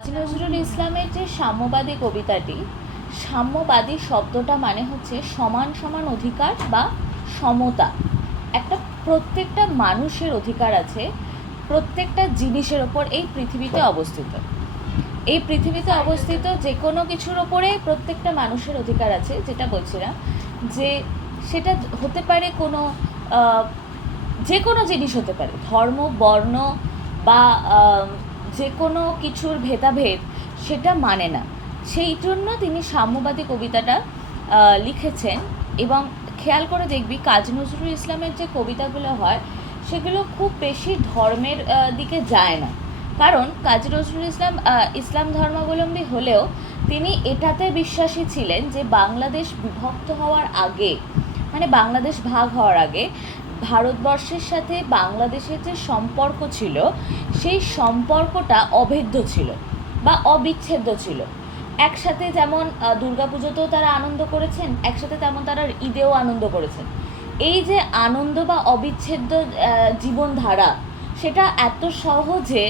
কাজী নজরুল ইসলামের যে সাম্যবাদী কবিতাটি, সাম্যবাদী শব্দটা মানে হচ্ছে সমান সমান অধিকার বা সমতা। একটা প্রত্যেকটা মানুষের অধিকার আছে প্রত্যেকটা জিনিসের ওপর এই পৃথিবীতে অবস্থিত। এই পৃথিবীতে অবস্থিত যে কোনো কিছুর ওপরে প্রত্যেকটা মানুষের অধিকার আছে, যেটা বলছিলাম যে সেটা হতে পারে কোনো যে কোনো জিনিস হতে পারে, ধর্ম, বর্ণ বা যে কোনো কিছুর ভেদাভেদ সেটা মানে না। সেই জন্য তিনি সাম্যবাদী কবিতাটা লিখেছেন। এবং খেয়াল করে দেখবি কাজী নজরুল ইসলামের যে কবিতাগুলো হয় সেগুলো খুব বেশি ধর্মের দিকে যায় না, কারণ কাজী নজরুল ইসলাম ইসলাম ধর্মাবলম্বী হলেও তিনি এটাতে বিশ্বাসী ছিলেন যে বাংলাদেশ বিভক্ত হওয়ার আগে, মানে বাংলাদেশ ভাগ হওয়ার আগে ভারতবর্ষের সাথে বাংলাদেশের যে সম্পর্ক ছিল সেই সম্পর্কটা অভেদ্য ছিল বা অবিচ্ছেদ্য ছিল। একসাথে যেমন দুর্গাপুজোতেও তারা আনন্দ করেছেন, একসাথে তেমন তারা ঈদেও আনন্দ করেছেন। এই যে আনন্দ বা অবিচ্ছেদ্য জীবনধারা, সেটা এত সহজে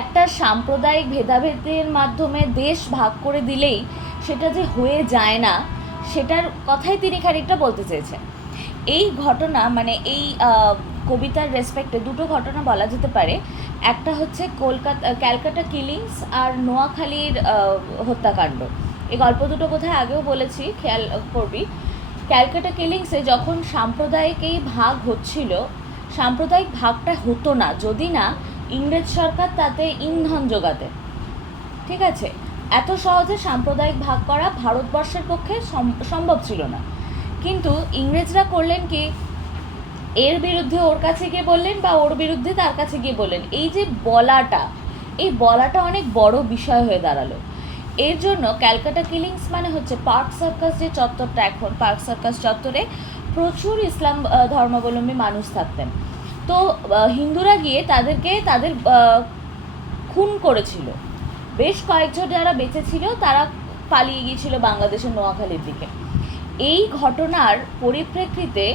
একটা সাম্প্রদায়িক ভেদাভেদের মাধ্যমে দেশ ভাগ করে দিলেই সেটা যে হয়ে যায় না, সেটার কথাই তিনি খানিকটা বলতে চেয়েছেন। এই ঘটনা মানে এই কবিতার রেসপেক্টে দুটো ঘটনা বলা যেতে পারে। একটা হচ্ছে ক্যালকাটা কিলিংস আর নোয়াখালীর হত্যাকাণ্ড। এই গল্প দুটো কোথায় আগেও বলেছি, খেয়াল করবি। ক্যালকাটা কিলিংসে যখন সাম্প্রদায়িক এই ভাগ হচ্ছিল, সাম্প্রদায়িক ভাগটা হতো না যদি না ইংরেজ সরকার তাতে ইন্ধন যোগাতে। ঠিক আছে, এত সহজে সাম্প্রদায়িক ভাগ করা ভারতবর্ষের পক্ষে সম্ভব ছিল না। কিন্তু ইংরেজরা করলেন কি, এর বিরুদ্ধে ওর কাছে গিয়ে বললেন বা ওর বিরুদ্ধে তার কাছে গিয়ে বললেন। এই যে বলাটা, এই বলাটা অনেক বড় বিষয় হয়ে দাঁড়ালো। এর জন্য ক্যালকাটা কিলিংস মানে হচ্ছে পার্ক সার্কাস, যে চত্বরটা এখন পার্ক সার্কাস চত্বরে প্রচুর ইসলাম ধর্মাবলম্বী মানুষ থাকতেন। তো হিন্দুরা গিয়ে তাদের খুন করেছিল। বেশ কয়েকজন যারা বেঁচে ছিল তারা পালিয়ে গিয়েছিল বাংলাদেশের নোয়াখালীর দিকে। এই ঘটনার পরিপ্রেক্ষিতে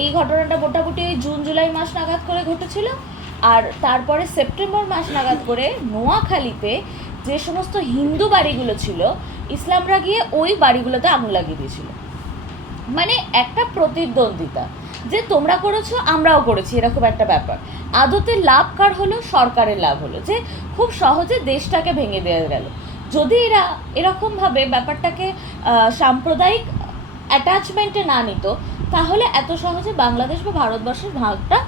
এই ঘটনাটা মোটামুটি জুন জুলাই মাস নাগাদ করে ঘটেছিল। আর তারপরে সেপ্টেম্বর মাস নাগাদ করে নোয়াখালীতে যে সমস্ত হিন্দু বাড়িগুলো ছিল, ইসলামরা গিয়ে ওই বাড়িগুলোতে আগুন লাগিয়ে দিয়েছিল। মানে একটা প্রতিদ্বন্দ্বিতা, যে তোমরা করেছো আমরাও করেছি, এরকম একটা ব্যাপার। আদতে লাভ কার হলো? সরকারের লাভ হলো, যে খুব সহজে দেশটাকে ভেঙে দেওয়া গেল। যদি এরা এরকমভাবে ব্যাপারটাকে সাম্প্রদায়িক অ্যাটাচমেন্টে না নিত, তাহলে এত সহজে বাংলাদেশ বা ভারতবর্ষের ভাগটা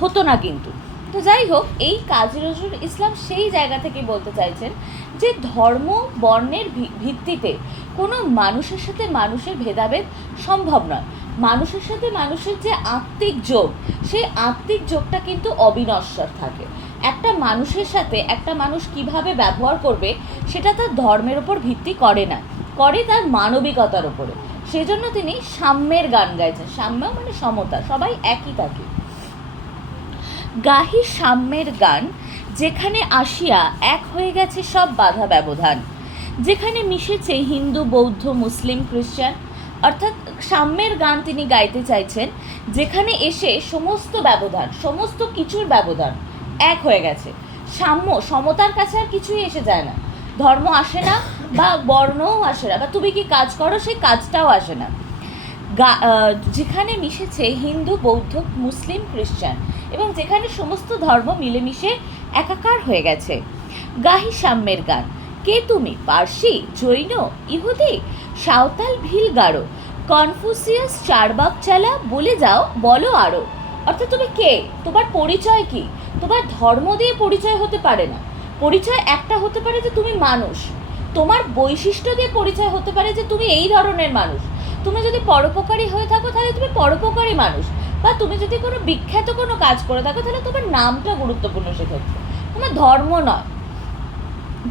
হতো না কিন্তু। তো যাই হোক, এই কাজী নজরুল ইসলাম সেই জায়গা থেকে বলতে চাইছেন যে ধর্ম বর্ণের ভিত্তিতে কোনো মানুষের সাথে মানুষের ভেদাভেদ সম্ভব নয়। মানুষের সাথে মানুষের যে আত্মিক যোগ, সেই আত্মিক যোগটা কিন্তু অবিনশ্বর থাকে। একটা মানুষের সাথে একটা মানুষ কিভাবে ব্যবহার করবে সেটা তার ধর্মের ওপর ভিত্তি করে না, করে তার মানবিকতার ওপরে। সেজন্য তিনি সাম্যের গান গাইছেন। সাম্য মানে সমতা, সবাই একই থাকে। গাহি সাম্যের গান, যেখানে আসিয়া এক হয়ে গেছে সব বাধা ব্যবধান, যেখানে মিশেছে হিন্দু, বৌদ্ধ, মুসলিম, খ্রিস্টান। অর্থাৎ সাম্যের গান তিনি গাইতে চাইছেন, যেখানে এসে সমস্ত ব্যবধান, সমস্ত কিছুর ব্যবধান এক হয়ে গেছে। সাম্য, সমতার কাছে আর কিছুই এসে যায় না। ধর্ম আসে না বা বর্ণও আসে না, বা তুমি কি কাজ করো সেই কাজটাও আসে না। যেখানে মিশেছে হিন্দু, বৌদ্ধ, মুসলিম, খ্রিস্টান, এবং যেখানে সমস্ত ধর্ম মিলেমিশে একাকার হয়ে গেছে। গাহি সাম্যের গান, কে তুমি? পার্সি, জৈন, ইহুদি, সাঁওতাল, ভিল, গারো, কনফুসিয়াস, চারবাক চালা, বলে যাও, বলো আরও। অর্থাৎ তুমি কে? তোমার পরিচয় কি? তোমার ধর্ম দিয়ে পরিচয় হতে পারে না। পরিচয় একটা হতে পারে যে তুমি মানুষ, তোমার বৈশিষ্ট্য দিয়ে পরিচয় হতে পারে যে তুমি এই ধরনের মানুষ। তুমি যদি পরোপকারী হয়ে থাকো তাহলে তুমি পরোপকারী মানুষ, বা তুমি যদি কোনো বিখ্যাত কোনো কাজ করে থাকো তাহলে তোমার নামটা গুরুত্বপূর্ণ সেক্ষেত্রে, তোমার ধর্ম নয়।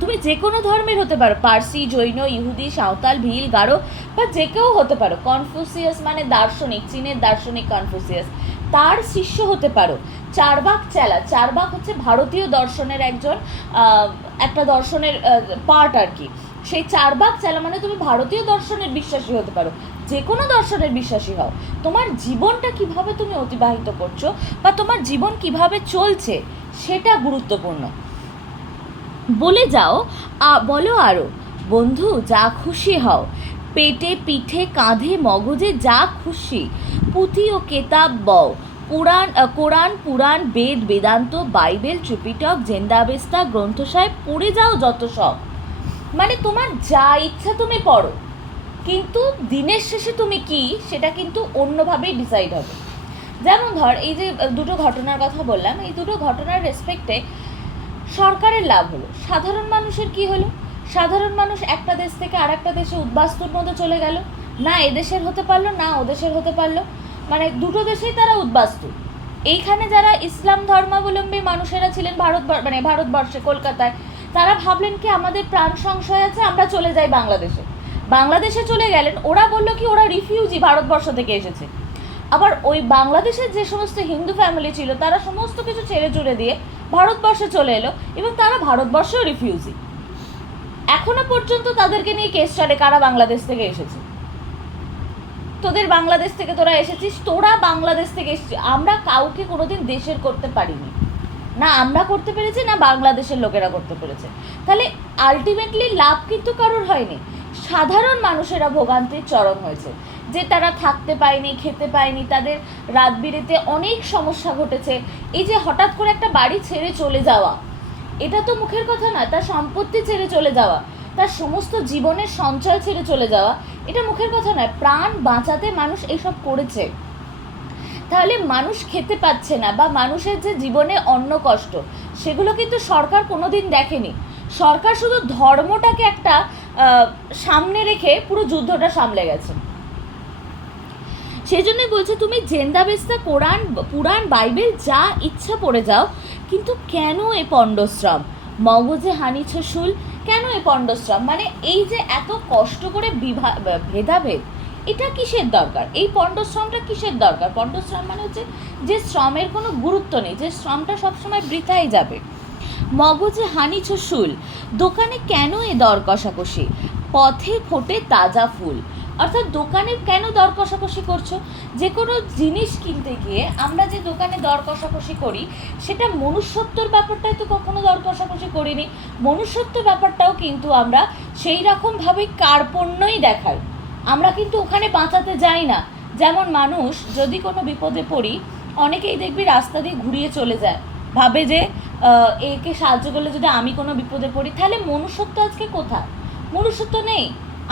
তুমি যে কোনো ধর্মের হতে পারো, পার্সি, জৈন, ইহুদি, সাঁওতাল, ভিল, গারো, বা যে কেউ হতে পারো। কনফুসিয়াস মানে দার্শনিক, চীনের দার্শনিক কনফুসিয়াস, তার শিষ্য হতে পারো। চারবাক চেলা, চারবাক হচ্ছে ভারতীয় দর্শনের একটা দর্শনের পার্ট আর কি। সেই চারবাক চেলা মানে তুমি ভারতীয় দর্শনের বিশ্বাসী হতে পারো, যে কোনো দর্শনের বিশ্বাসী হও। তোমার জীবনটা কিভাবে তুমি অতিবাহিত করছো বা তোমার জীবন কিভাবে চলছে সেটা গুরুত্বপূর্ণ। বলে যাও, বলো আরও, বন্ধু যা খুশি হও, পেটে পিঠে কাঁধে মগজে যা খুশি, পুঁথি ও কেতাব বও, কোরআন পুরাণ বেদ বেদান্ত বাইবেল ত্রিপিটক জেন্দাবেস্তা গ্রন্থ সাহেব পড়ে যাও যত সব। মানে তোমার যা ইচ্ছা তুমি পড়ো, কিন্তু দিনের শেষে তুমি কি সেটা কিন্তু অন্যভাবেই ডিসাইড হবে। যেমন ধর, এই যে দুটো ঘটনার কথা বললাম, এই দুটো ঘটনার রেসপেক্টে সরকারের লাভ হলো, সাধারণ মানুষের কি হলো? সাধারণ মানুষ একটা দেশ থেকে আর একটা দেশে উদ্বাস্তুর মধ্যে চলে গেল, না এদেশের হতে পারলো না ওদেশের হতে পারলো, মানে দুটো দেশেই তারা উদ্বাস্তু। এইখানে যারা ইসলাম ধর্মাবলম্বী মানুষেরা ছিলেন ভারতবর্ষে কলকাতায়, তারা ভাবলেন কি আমাদের প্রাণ সংশয় আছে, আমরা চলে যাই বাংলাদেশে। বাংলাদেশে চলে গেলেন, ওরা বললো কি ওরা রিফিউজি, ভারতবর্ষ থেকে এসেছে। আবার ওই বাংলাদেশের যে সমস্ত হিন্দু ফ্যামিলি ছিল তারা সমস্ত কিছু ছেড়ে চুড়ে দিয়ে ভারতবর্ষে চলে এলো, এবং তারা ভারতবর্ষেও রিফিউজি। এখনো পর্যন্ত তাদেরকে নিয়ে কেস চলে, কারা বাংলাদেশ থেকে এসেছে, তোদের বাংলাদেশ থেকে তোরা এসেছিস, তোরা বাংলাদেশ থেকে এসেছিস। আমরা কাউকে কোনোদিন দেশের করতে পারিনি, না আমরা করতে পেরেছি না বাংলাদেশের লোকেরা করতে পেরেছে। তাহলে আলটিমেটলি লাভ কিন্তু কারোর হয়নি, সাধারণ মানুষেরা ভোগান্তির চরম হয়েছে, যে তারা থাকতে পায়নি, খেতে পায়নি, তাদের রাত বিরেতে অনেক সমস্যা ঘটেছে। এই যে হঠাৎ করে একটা বাড়ি ছেড়ে চলে যাওয়া, এটা তো মুখের কথা নয়, তার সম্পত্তি ছেড়ে চলে যাওয়া, তার সমস্ত জীবনের সঞ্চয় ছেড়ে চলে যাওয়া, এটা মুখের কথা নয়, প্রাণ বাঁচাতে মানুষ এইসব করেছে। তাহলে মানুষ খেতে পাচ্ছে না বা মানুষের যে জীবনে অন্ন কষ্ট, সেগুলো কিন্তু সরকার কোনোদিন দেখেনি। সরকার শুধু ধর্মটাকে একটা সামনে রেখে পুরো যুদ্ধটা সামলে গেছে। সেই জন্যই বলছে তুমি জেন্দাবেস্তা কোরআন পুরাণ বাইবেল যা ইচ্ছা পড়ে যাও, কিন্তু কেন এ পণ্ডশ্রম, মগজে হানিছ শুল, কেন এ পণ্ডশ্রম? মানে এই যে এত কষ্ট করে ভেদাভেদ, এটা কিসের দরকার? এই পণ্ডশ্রমটা কিসের দরকার? পণ্ডশ্রম মানে হচ্ছে যে শ্রমের কোনো গুরুত্ব নেই, যে শ্রমটা সবসময় বৃথাই যাবে। মগজে হানিছ শুল, দোকানে কেন এ দর কষাকষি, পথে ফোটে তাজা ফুল। অর্থাৎ দোকানে কেন দর কষাকষি করছো? যে কোনো জিনিস কিনতে গিয়ে আমরা যে দোকানে দর কষাকষি করি, সেটা মনুষ্যত্বর ব্যাপারটাই তো কখনো দর কষাকষি করিনি। মনুষ্যত্ব ব্যাপারটাও কিন্তু আমরা সেই রকমভাবে কার্পণ্যই দেখাই, আমরা কিন্তু ওখানে বাঁচাতে যাই না। যেমন মানুষ যদি কোনো বিপদে পড়ি, অনেকেই দেখবি রাস্তা দিয়ে ঘুরিয়ে চলে যায়, ভাবে যে একে সাহায্য করলে যদি আমি কোনো বিপদে পড়ি, তাহলে মনুষ্যত্ব আজকে কোথায়? মনুষ্যত্ব নেই।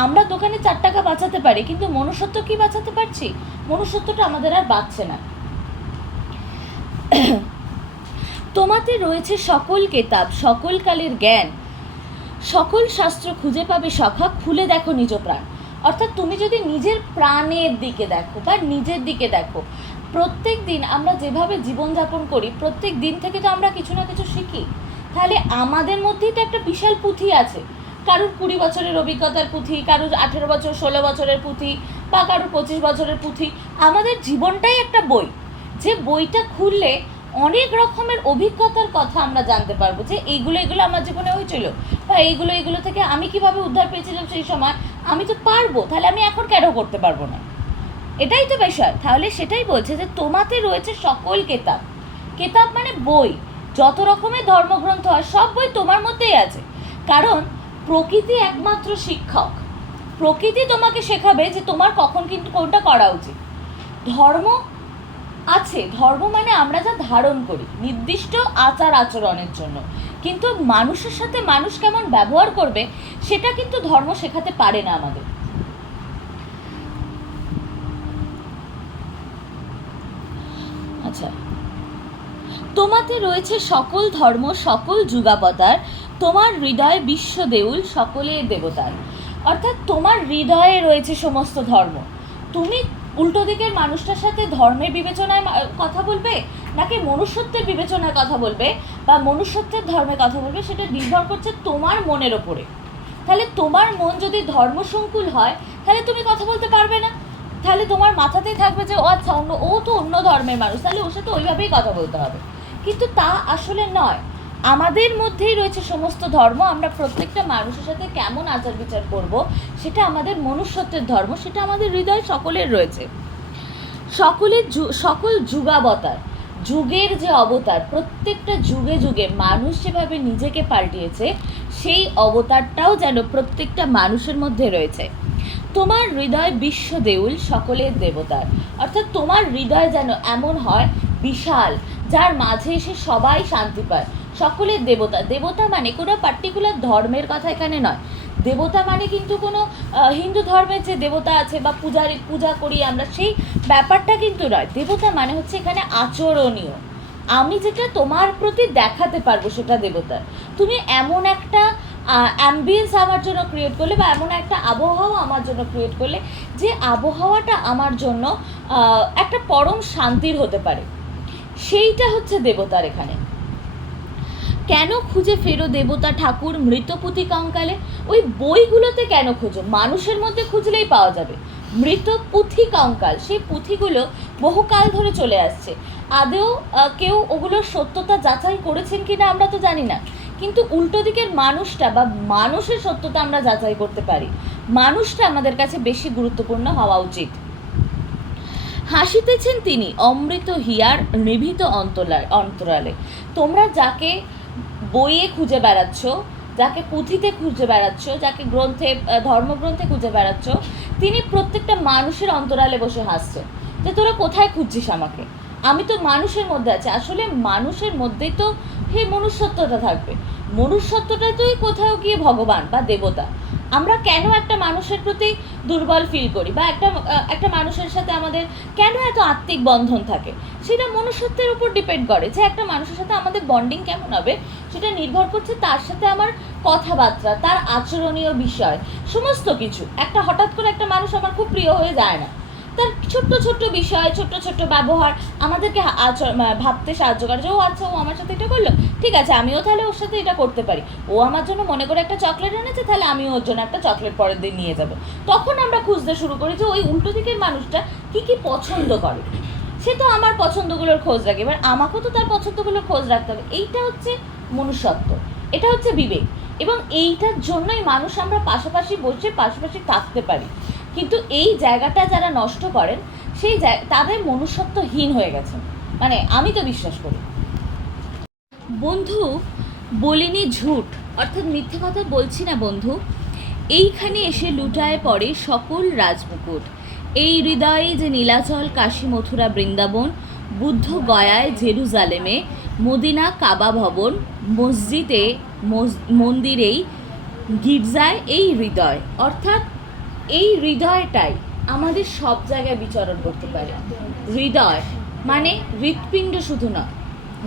আমরা দোকানে 4 টাকা বাঁচাতে পারি, কিন্তু মনুষ্যত্ব কি বাঁচাতে পারছি? মনুষ্যত্বটা আমাদের আর বাঁচছে না। তোমাতে রয়েছে সকল কেতাব সকল কালের জ্ঞান, সকল শাস্ত্র খুঁজে পাবে সখা, খুলে দেখো নিজ প্রাণ। অর্থাৎ তুমি যদি নিজের প্রাণের দিকে দেখো বা নিজের দিকে দেখো, প্রত্যেক দিন আমরা যেভাবে জীবনযাপন করি, প্রত্যেক দিন থেকে তো আমরা কিছু না কিছু শিখি। তাহলে আমাদের মধ্যেই তো একটা বিশাল পুঁথি আছে, কারুর 20 বছরের অভিজ্ঞতার পুঁথি, কারুর 18 বছর 16 বছরের পুঁথি, বা কারুর 25 বছরের পুঁথি। আমাদের জীবনটাই একটা বই, যে বইটা খুললে অনেক রকমের অভিজ্ঞতার কথা আমরা জানতে পারবো, যে এইগুলো আমার জীবনে হয়েছিল, বা এইগুলো থেকে আমি কিভাবে উদ্ধার পেয়েছিলাম সেই সময়, আমি তো পারবো, তাহলে আমি এখন কেন করতে পারবো না? এটাই তো বিষয়। তাহলে সেটাই বলছে যে তোমাতে রয়েছে সকল কেতাব, কেতাব মানে বই, যত রকমের ধর্মগ্রন্থ হয় সব বই তোমার মধ্যেই আছে। কারণ প্রকৃতি একমাত্র শিক্ষক, প্রকৃতি তোমাকে শেখাবে যে তোমার কখন কিন্তু কোনটা করা উচিত। ধর্ম আছে, ধর্ম মানে আমরা যা ধারণ করি নির্দিষ্ট আচার আচরণের জন্য, কিন্তু মানুষের সাথে মানুষ কেমন ব্যবহার করবে সেটা কিন্তু ধর্ম শেখাতে পারে না আমাদের। আচ্ছা, তোমাতে রয়েছে সকল ধর্ম সকল যুগাবতার, তোমার হৃদয়ে বিশ্ব দেউল সকলের দেবতার। অর্থাৎ তোমার হৃদয়ে রয়েছে সমস্ত ধর্ম। তুমি উল্টো দিকের মানুষটার সাথে ধর্মের বিবেচনায় কথা বলবে, নাকি মনুষ্যত্বের বিবেচনায় কথা বলবে, বা মনুষ্যত্বের ধর্মে কথা বলবে, সেটা নির্ভর করছে তোমার মনের ওপরে। তাহলে তোমার মন যদি ধর্মসংকুল হয়, তাহলে তুমি কথা বলতে পারবে না। তাহলে তোমার মাথাতেই থাকবে যে ও আচ্ছা ও তো অন্য ধর্মের মানুষ, তাহলে ওর সাথে ওইভাবেই কথা বলতে হবে। কিন্তু তা আসলে নয়। আমাদের মধ্যেই রয়েছে সমস্ত ধর্ম, আমরা প্রত্যেকটা মানুষের সাথে কেমন আচার বিচার করব সেটা আমাদের মনুষ্যত্বের ধর্ম, সেটা আমাদের হৃদয় সকলের রয়েছে। সকল যুগাবতার, যুগের যে অবতার, প্রত্যেকটা যুগে যুগে মানুষ যেভাবে নিজেকে পাল্টিয়েছে, সেই অবতারটাও যেন প্রত্যেকটা মানুষের মধ্যে রয়েছে। তোমার হৃদয় বিশ্ব দেউল সকলের দেবতার, অর্থাৎ তোমার হৃদয় যেন এমন হয় বিশাল, যার মাঝে এসে সবাই শান্তি পায়। সকলের দেবতা, দেবতা মানে কোনো পার্টিকুলার ধর্মের কথা এখানে নয়। দেবতা মানে কিন্তু কোনো হিন্দু ধর্মের যে দেবতা আছে বা পূজা করি আমরা, সেই ব্যাপারটা কিন্তু নয়। দেবতা মানে হচ্ছে এখানে আচরণীয়, আমি যেটা তোমার প্রতি দেখাতে পারবো সেটা দেবতার। তুমি এমন একটা অ্যাম্বিয়েন্স আমার জন্য ক্রিয়েট করলে, বা এমন একটা আবহাওয়া আমার জন্য ক্রিয়েট করলে, যে আবহাওয়াটা আমার জন্য একটা পরম শান্তির হতে পারে, সেইটা হচ্ছে দেবতার এখানে। কেন খুঁজে ফেরো দেবতা ঠাকুর মৃতপুতি কঙ্কালে? ওই বইগুলোতে কেন খোঁজো? মানুষের মধ্যে খুঁজলেই পাওয়া যাবে। মৃত পুঁথি কঙ্কাল, সেই পুঁথিগুলো বহুকাল ধরে চলে আসছে। আদেও কেউ ওগুলোর সত্যতা যাচাই করেছেন কিনা আমরা তো জানি না, কিন্তু উল্টো দিকের মানুষটা বা মানুষের সত্যতা আমরা যাচাই করতে পারি। মানুষটা আমাদের কাছে বেশি গুরুত্বপূর্ণ হওয়া উচিত। হাসিতেছেন তিনি অমৃত হিয়ার নিভৃত অন্তরালে। তোমরা যাকে বইয়ে খুঁজে বেড়াচ্ছ, যাকে পুঁথিতে খুঁজে বেড়াচ্ছ, যাকে গ্রন্থে, ধর্মগ্রন্থে খুঁজে বেড়াচ্ছ, তিনি প্রত্যেকটা মানুষের অন্তরালে বসে হাসছেন যে তোরা কোথায় খুঁজছিস আমাকে, আমি তো মানুষের মধ্যে আছি। আসলে মানুষের মধ্যেই তো হে মনুষ্যত্বটা থাকবে, মনুষ্যত্বটাই তোই কোথাও গিয়ে ভগবান বা দেবতা। আমরা কেন একটা মানুষের প্রতি দুর্বল ফিল করি, বা একটা মানুষের সাথে আমাদের কেন এত আত্মিক বন্ধন থাকে, সেটা মনুষ্যত্বের উপর ডিপেন্ড করে। যে একটা মানুষের সাথে আমাদের বন্ডিং কেমন হবে সেটা নির্ভর করছে তার সাথে আমার কথাবার্তা, তার আচরণীয় বিষয়, সমস্ত কিছু। একটা হঠাৎ করে একটা মানুষ আমার খুব প্রিয় হয়ে যায় না, তার ছোট্ট ছোট্ট বিষয়, ছোট্ট ছোট্ট ব্যবহার আমাদেরকে ভাবতে সাহায্য করে যে ও আচ্ছা, ও আমার সাথে এটা করলো, ঠিক আছে আমিও তাহলে ওর সাথে এটা করতে পারি। ও আমার জন্য মনে করে একটা চকলেট এনেছে, তাহলে আমিও ওর জন্য একটা চকলেট পরের দিন নিয়ে যাব। তখন আমরা খুঁজতে শুরু করি যে ওই উল্টো দিকের মানুষটা কী কী পছন্দ করে, সে তো আমার পছন্দগুলোর খোঁজ রাখে, এবার আমাকেও তো তার পছন্দগুলোর খোঁজ রাখতে হবে। এইটা হচ্ছে মনুষ্যত্ব, এটা হচ্ছে বিবেক, এবং এইটার জন্যই মানুষ আমরা পাশাপাশি বসে পাশাপাশি থাকতে পারি। কিন্তু এই জায়গাটা যারা নষ্ট করেন, সেই তাদের মনুষ্যত্বহীন হয়ে গেছে, মানে আমি তো বিশ্বাস করি। বন্ধু, বলিনি ঝুট, অর্থাৎ মিথ্যে কথা বলছি না বন্ধু। এইখানে এসে লুটায় পড়ে সকল রাজমুকুট। এই হৃদয়ে যে নীলাচল কাশী মথুরা বৃন্দাবন, বুদ্ধ গয়ায় জেরুজালেমে, মদিনা কাবা ভবন, মসজিদে মন্দিরেই গির্জায় এই হৃদয়, অর্থাৎ এই হৃদয়টাই আমাদের সব জায়গায় বিচরণ করতে পারে। হৃদয় মানে হৃৎপিণ্ড শুধু নয়,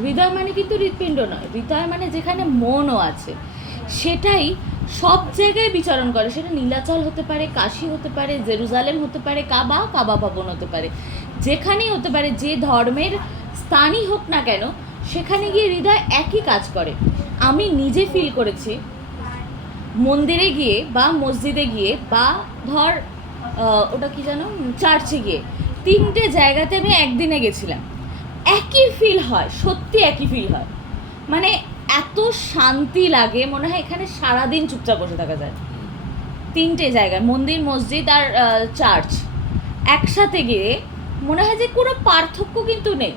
হৃদয় মানে কিন্তু হৃৎপিণ্ড নয়, হৃদয় মানে যেখানে মনও আছে, সেটাই সব জায়গায় বিচরণ করে। সেটা নীলাচল হতে পারে, কাশী হতে পারে, জেরুজালেম হতে পারে, কাবা ভবন হতে পারে, যেখানেই হতে পারে, যে ধর্মের স্থানই হোক না কেন, সেখানে গিয়ে হৃদয় একই কাজ করে। আমি নিজে ফিল করেছি মন্দিরে গিয়ে বা মসজিদে গিয়ে, বা ধর ওটা কি জানো, চার্চে গিয়ে, 3টে জায়গাতে আমি একদিনে গেছিলাম, একই ফিল হয়, সত্যি একই ফিল হয়। মানে এত শান্তি লাগে, মনে হয় এখানে সারাদিন চুপচাপ বসে থাকা যায়। 3টে জায়গায়, মন্দির, মসজিদ আর চার্চ, একসাথে গিয়ে মনে হয় যে কোনো পার্থক্য কিন্তু নেই,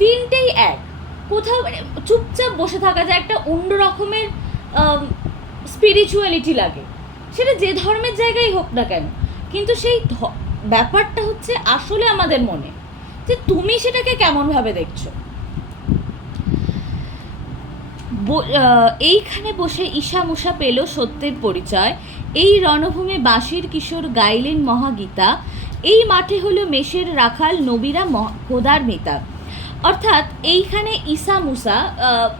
3টেই এক। কোথাও মানে চুপচাপ বসে থাকা যায়, একটা অন্য রকমের স্পিরিচুয়ালিটি লাগে, সেটা যে ধর্মের জায়গায় হোক না কেন। কিন্তু সেই ব্যাপারটা হচ্ছে আসলে আমাদের মনে, যে তুমি সেটাকে কেমনভাবে দেখছো। এইখানে বসে ঈশামুষা পেল সত্যের পরিচয়, এই রণভূমে বাঁশির কিশোর গাইলেন মহাগীতা, এই মাঠে হলো মেষের রাখাল নবীরা খোদার মিতা। অর্থাৎ এইখানে ঈসা মুসা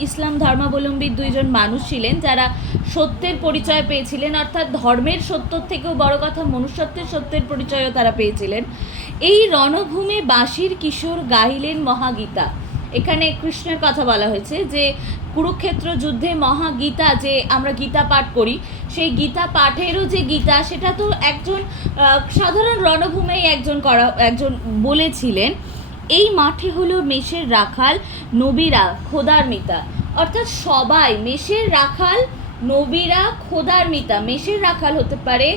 ইসলাম ধর্মাবলম্বী 2জন মানুষ ছিলেন যারা সত্যের পরিচয় পেয়েছিলেন, অর্থাৎ ধর্মের সত্যর থেকেও বড় কথা মনুষ্যত্বের সত্যের পরিচয়ও তারা পেয়েছিলেন। এই রণভূমে বাঁশির কিশোর গাইলেন মহাগীতা, এখানে কৃষ্ণের কথা বলা হয়েছে, যে কুরুক্ষেত্র যুদ্ধে মহাগীতা, যে আমরা গীতা পাঠ করি, সেই গীতা পাঠেরও যে গীতা, সেটা তো একজন সাধারণ রণভূমেই একজন বলেছিলেন। এই মাঠে হলো মেষের রাখাল নবীরা খোদার মিতা, অর্থাৎ সবাই মেষের রাখাল, নবীরা খোদার মিতা। মেষের রাখাল হতে পারে,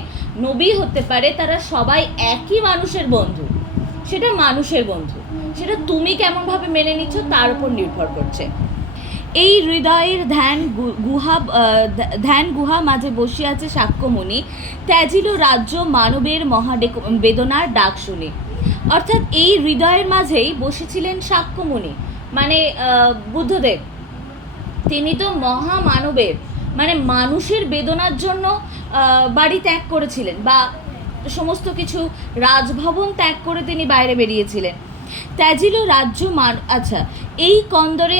নবী হতে পারে, তারা সবাই একই মানুষের বন্ধু, সেটা মানুষের বন্ধু। সেটা তুমি কেমনভাবে মেনে নিচ্ছ তার উপর নির্ভর করছে। এই হৃদয়ের ধ্যান গুহা মাঝে বসে আছে সাক্ষ্যমুনি, ত্যাজিল রাজ্য মানবের বেদনার ডাক শুনে। অর্থাৎ এই হৃদয়ের মাঝেই বসেছিলেন সাক্ষ্যমুনি, মানে বুদ্ধদেব। তিনি তো মহামানবের, মানে মানুষের বেদনার জন্য বাড়ি ত্যাগ করেছিলেন, বা সমস্ত কিছু রাজভবন ত্যাগ করে তিনি বাইরে বেরিয়েছিলেন। ত্যাজিল রাজ্য আচ্ছা, এই কন্দরে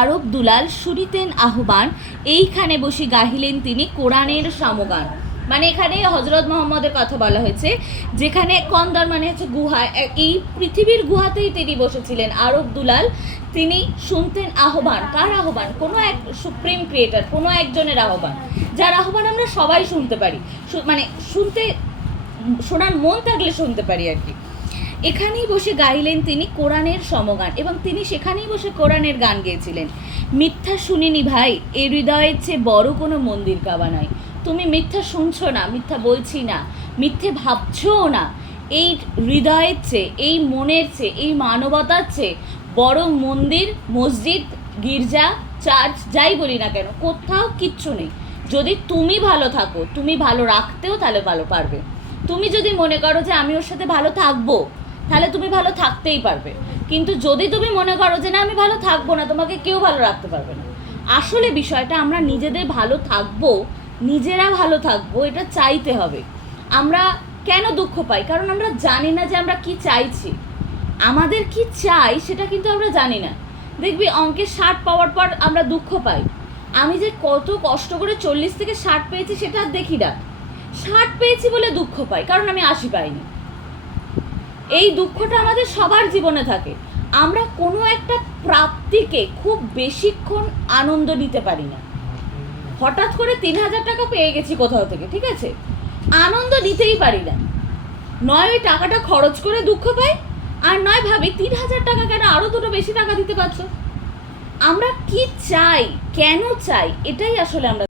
আরব দুলাল শুনিতেন আহ্বান, এইখানে বসে গাহিলেন তিনি কোরআনের সামগান। মানে এখানে হজরত মোহাম্মদের কথা বলা হয়েছে, যেখানে কন্দর মানে হচ্ছে গুহা, এই পৃথিবীর গুহাতেই তিনি বসেছিলেন। আরব দুলাল তিনি শুনতেন আহ্বান। কার আহ্বান? কোনো এক সুপ্রিম ক্রিয়েটার, কোনো একজনের আহ্বান, যার আহ্বান আমরা সবাই শুনতে পারি, মানে শোনার মন থাকলে শুনতে পারি আর কি। এখানেই বসে গাইলেন তিনি কোরআনের সমগান, এবং তিনি সেখানেই বসে কোরআনের গান গেয়েছিলেন। মিথ্যা শুনিনি ভাই, এ হৃদয়ের চেয়ে বড় কোনো মন্দির কাবা নয়। তুমি মিথ্যা শুনছো না, মিথ্যা বলছি না, মিথ্যে ভাবছোও না। এই হৃদয়ের চেয়ে, এই মনের চেয়ে, এই মানবতার চেয়ে বড় মন্দির, মসজিদ, গির্জা, চার্চ, যাই বলি না কেন, কোথাও কিচ্ছু নেই। যদি তুমি ভালো থাকো, তুমি ভালো রাখতেও তাহলে ভালো পারবে। তুমি যদি মনে করো যে আমি ওর সাথে ভালো থাকবো, তাহলে তুমি ভালো থাকতেই পারবে। কিন্তু যদি তুমি মনে করো যে না আমি ভালো থাকবো না, তোমাকে কেউ ভালো রাখতে পারবে না। আসলে বিষয়টা আমরা নিজেদের ভালো থাকবো, নিজেরা ভালো থাকবো, এটা চাইতে হবে। আমরা কেন দুঃখ পাই? কারণ আমরা জানি না যে আমরা কি চাইছি, আমাদের কি চাই সেটা কিন্তু আমরা জানি না। দেখবি অঙ্কে 60 পাওয়ার পর আমরা দুঃখ পাই। আমি যে কত কষ্ট করে 40 থেকে 60 পেয়েছি সেটা আর দেখি না, 60 পেয়েছি বলে দুঃখ পাই, কারণ আমি 80 পাইনি। এই দুঃখটা আমাদের সবার জীবনে থাকে। আমরা কোনো একটা প্রাপ্তিকে খুব বেশিক্ষণ আনন্দ নিতে পারি না। হঠাৎ করে 3000 টাকা পেয়ে গেছি কোথাও থেকে, ঠিক আছে, আনন্দ নিতেই পারি না। নয় ওই টাকাটা খরচ করে দুঃখ পাই, আর নয় ভাবি 3000 টাকা কেন আরও দুটো বেশি টাকা দিতে পারছো। আমরা কি চাই, কেন চাই, এটাই আসলে আমরা